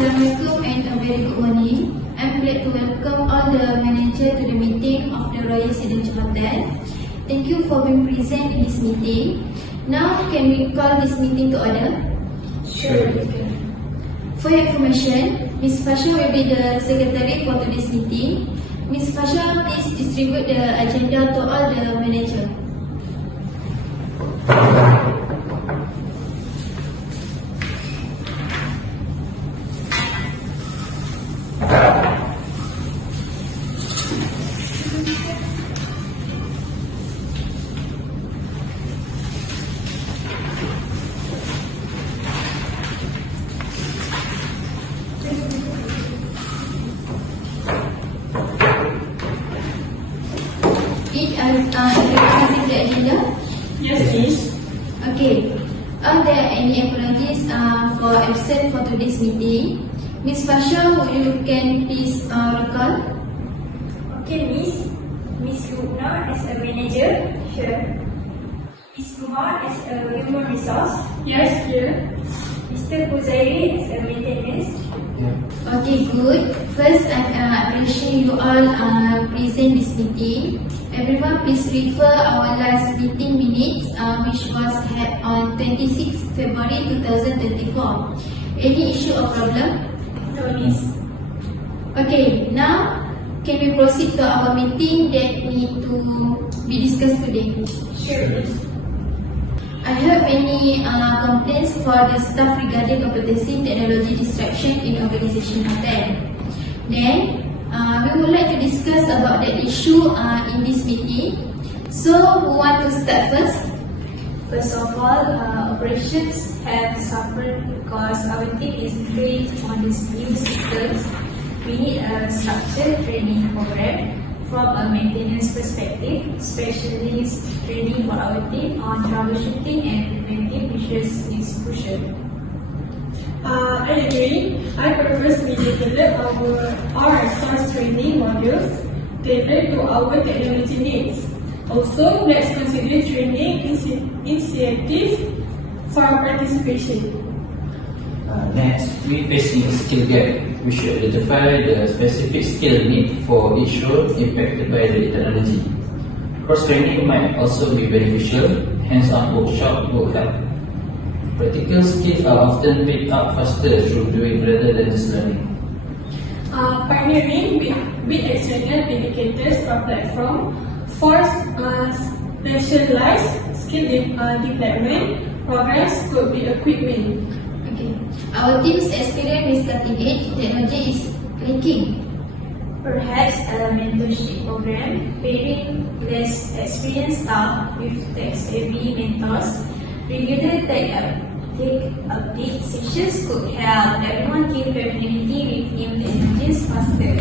Assalamualaikum and a very good morning. I'm glad to welcome all the manager to the meeting of the Royal Residential Hotel. Thank you for being present in this meeting. Now, can we call this meeting to order? Sure. For your information, Ms. Fasha will be the secretary for today's meeting. Ms. Fasha, please distribute the agenda to all the manager. Introducing the agenda? Yes, please. Okay. Are there any apologies for absent for today's meeting? Ms. Fasha, you can please recall? Okay, Miss Lubna as a manager. Sure. Miss Kumar as a human resource. Yes, here. Mr. Kuzairi as a maintenance. Okay, good. First, I appreciate you all present this meeting. Everyone, please refer our last meeting minutes, which was held on 26 February 2024. Any issue or problem? No, Miss. Okay, now can we proceed to our meeting that need to be discussed today? Sure, Miss. I have any complaints for the staff regarding competency technology disruption in organization hotel. Then, we would like to discuss about the issue in this meeting. So, who want to start first? First of all, operations have suffered because our team is trained on these new systems. We need a structured training program from a maintenance perspective, especially training for our team on troubleshooting and preventive measures is crucial. I agree. I propose we develop our source training modules tailored to our technology needs. Also, let's consider training initiatives for participation. Next, we facing a skill gap. We should identify the specific skill need for each role impacted by the technology. Cross-training might also be beneficial, hands-on workshop will help. Practical skills are often picked up faster through doing rather than just learning. Pioneering with external indicators or platform for specialized skill development progress could be a quick win. Okay. Our team's experience with cutting-edge technology is lacking. Perhaps a mentorship program pairing less experienced staff with tech-savvy mentors. Regular tech update sessions could help everyone gain familiarity with new technologies faster.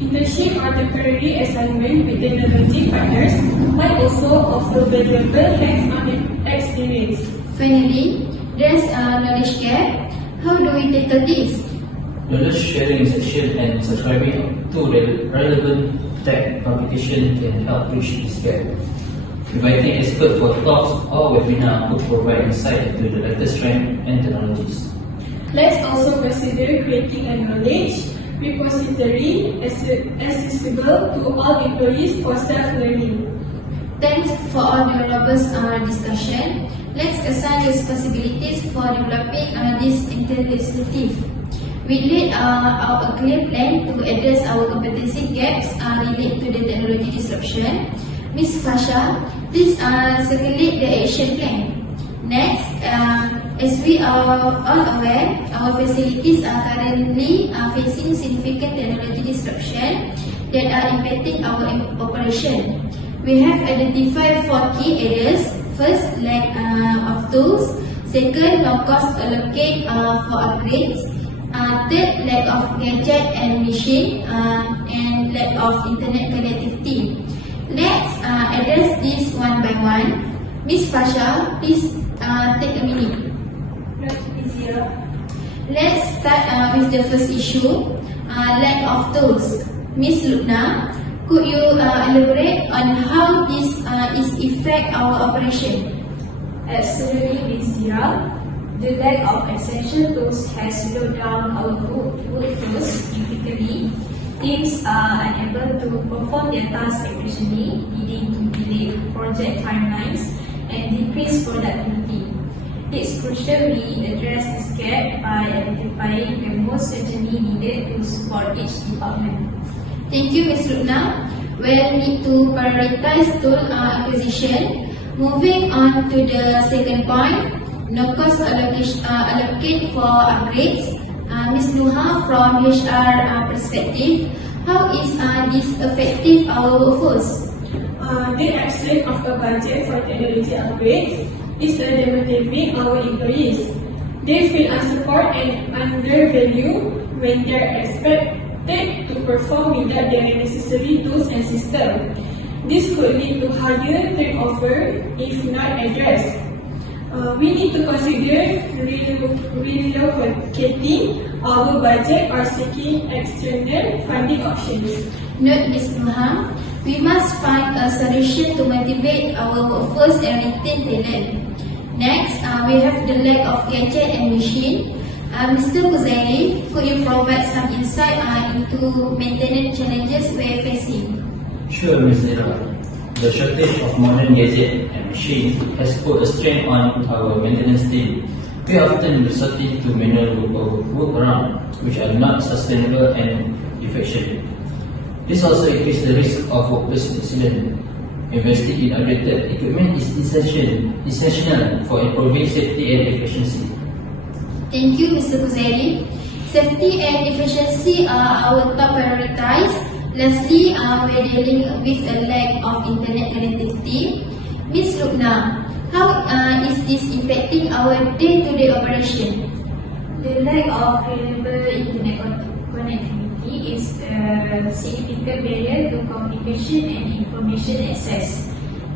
Internship or temporary assignment with technology partners might also offer valuable hands-on experience. Finally, there's a knowledge gap. How do we tackle this? Knowledge sharing session and subscribing to relevant tech publication can help bridge this gap. Inviting experts for talks or webinar could provide insight into the latest trends and technologies. Let's also consider creating a knowledge repository accessible to all employees for self-learning. Thanks for all the robust discussion. Let's assign responsibilities for developing this initiative. We laid out a clear plan to address our competency gaps related to the technology disruption. Ms. Fasha, please circulate the action plan. Next, as we are all aware, our facilities are currently facing significant technology disruption that are impacting our operation. We have identified 4 key areas. First, lack of tools. Second, no cost allocate for upgrades. Third, lack of gadget and machine, and lack of internet connectivity. Let's address this one by one. Ms. Fasha, please take a minute. Let's start with the first issue, lack of tools. Ms. Lubna, could you elaborate on how this is affect our operation? Absolutely, Ms. Zira. The lack of essential tools has has slowed down our workflows significantly. Teams are unable to perform their tasks efficiently, leading to delayed project timelines and decreased productivity. It's crucial we address this gap by identifying the most urgently needed to support each department. Thank you, Ms. Lubna. We'll need to prioritize tool acquisition. Moving on to the second point, no cost allocate for upgrades. Ms. Nuha, from HR perspective, how is this affecting our workforce? The absence of a budget for technology upgrades is demotivating our employees. They feel unsupported and undervalued when they are expected to perform without the necessary tools and systems. This could lead to higher turnover if not addressed. We need to consider relocating our budget or seeking external funding options. Note, Ms. Nuha, we must find a solution to motivate our workforce and retain talent. Next, we have the lack of gadget and machine. Mr. Kuzairi, could you provide some insight into maintenance challenges we are facing? Sure, Ms. Zira. The shortage of modern gadgets and machines has put a strain on our maintenance team. We often resort to manual workarounds, which are not sustainable and efficient. This also increases the risk of workplace incident. Investing in updated equipment is essential for improving safety and efficiency. Thank you, Mr. Kuzairi. Safety and efficiency are our top priorities. Lastly, we're dealing with a lack of internet connectivity. Ms. Lubna, how is this impacting our day-to-day operation? The lack of reliable internet connectivity is a significant barrier to communication and information access.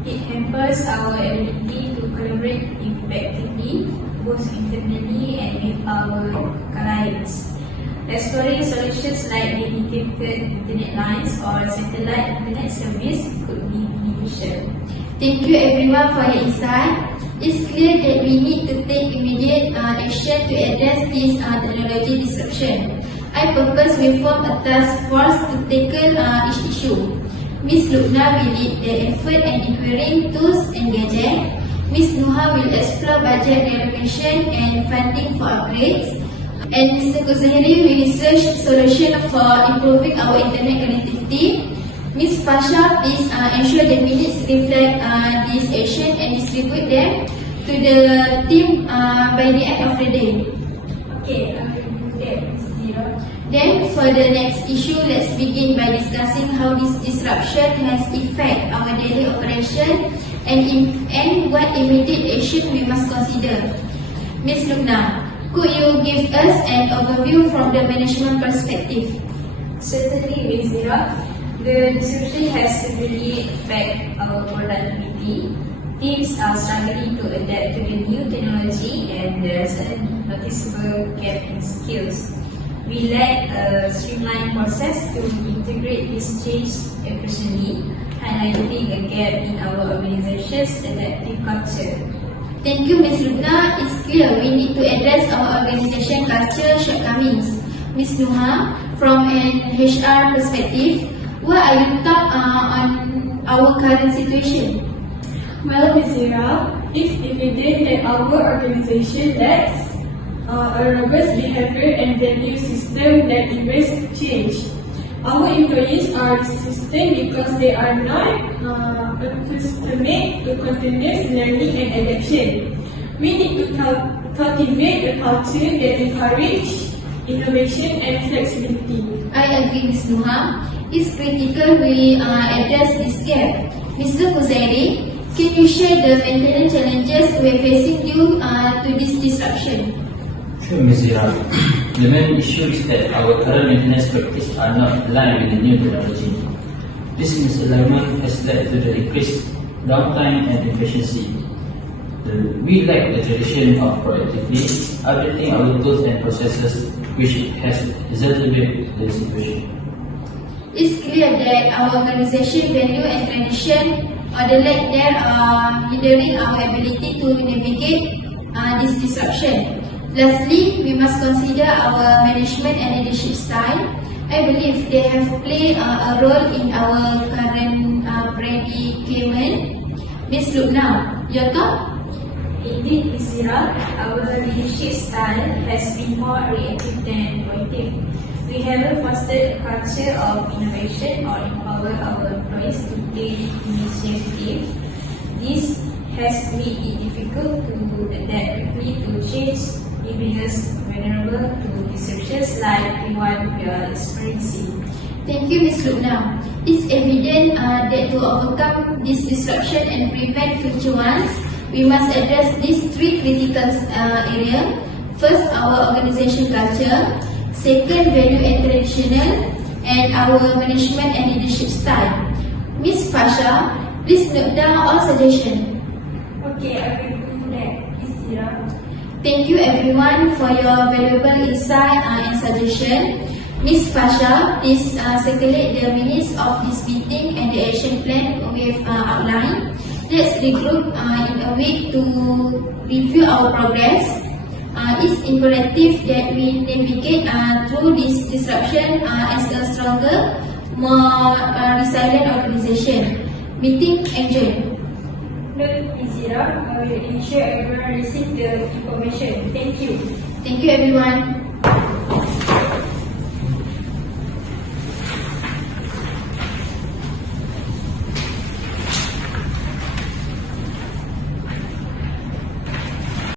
It hampers our ability to collaborate effectively, both internally and with our clients. Exploring solutions like dedicated internet lines or satellite internet service could be beneficial. Thank you everyone for your insight. It's clear that we need to take immediate action to address this technology disruption. I propose we form a task force to tackle each issue. Ms. Lubna will lead the effort in acquiring tools and gadgets. Ms. Nuha will explore budget reallocation and funding for upgrades. And Mr. Kuzairi will research solutions for improving our internet connectivity. Ms. Fasha, please ensure the minutes reflect this action and distribute them to the team by the end of the day. Okay, I will do that, Ms. Zira. Then, for the next issue, let's begin by discussing how this disruption has affected our daily operation and what immediate action we must consider. Ms. Lubna, could you give us an overview from the management perspective? Certainly, Ms. Zira. The disruption has severely affected our productivity. Teams are struggling to adapt to the new technology and there's a noticeable gap in skills. We lack a streamlined process to integrate this change efficiently, highlighting a gap in our organization's adaptive culture. Thank you, Ms. Lubna. It's clear we need to address our organization culture shortcomings. Ms. Nuha, from an HR perspective, what are your thoughts on our current situation? Well, Ms. Zira, it's evident that our organization lacks a robust behavior and value system that embrace change. Our employees are resistant because they are not accustomed to continuous learning and adaptation. We need to cultivate a culture that encourages innovation and flexibility. I agree, Ms. Nuha. It's critical we address this gap. Mr. Kuzairi, can you share the maintenance challenges we are facing due to this disruption? Sure, Ms. Zira. The main issue is that our current maintenance practices are not aligned with the new technology. This misalignment has led to the increased downtime and efficiency. We lack the tradition of proactively updating our tools and processes, which has exacerbated the situation. It's clear that our organization value and tradition or the lack there are hindering our ability to navigate this disruption. Lastly, we must consider management and leadership style. I believe they have played a role in our current predicament. Ms. Lubna, your thought? Indeed, Ms. Zira, our leadership style has been more reactive than proactive. We haven't fostered a culture of innovation or empowered our employees to take initiative. This has made it difficult to adapt quickly to change, leaving us vulnerable to disruptions like the one we are experiencing. Thank you, Ms. Lubna. It's evident that to overcome this disruption and prevent future ones, we must address these three critical areas. First, our organization culture. Second, value and traditional. And our management and leadership style. Ms. Pasha, please note down all suggestions. Okay, I will do that, Ms. Zira. Thank you everyone for your valuable insight and suggestion. Ms. Pasha, please circulate the minutes of this meeting and the action plan we have outlined. Let's regroup in a week to review our progress. It's imperative that we navigate through this disruption as a stronger, more resilient organization. Meeting adjourned. Note, Ms. Zira, I will ensure everyone receives the information. Thank you. Thank you everyone.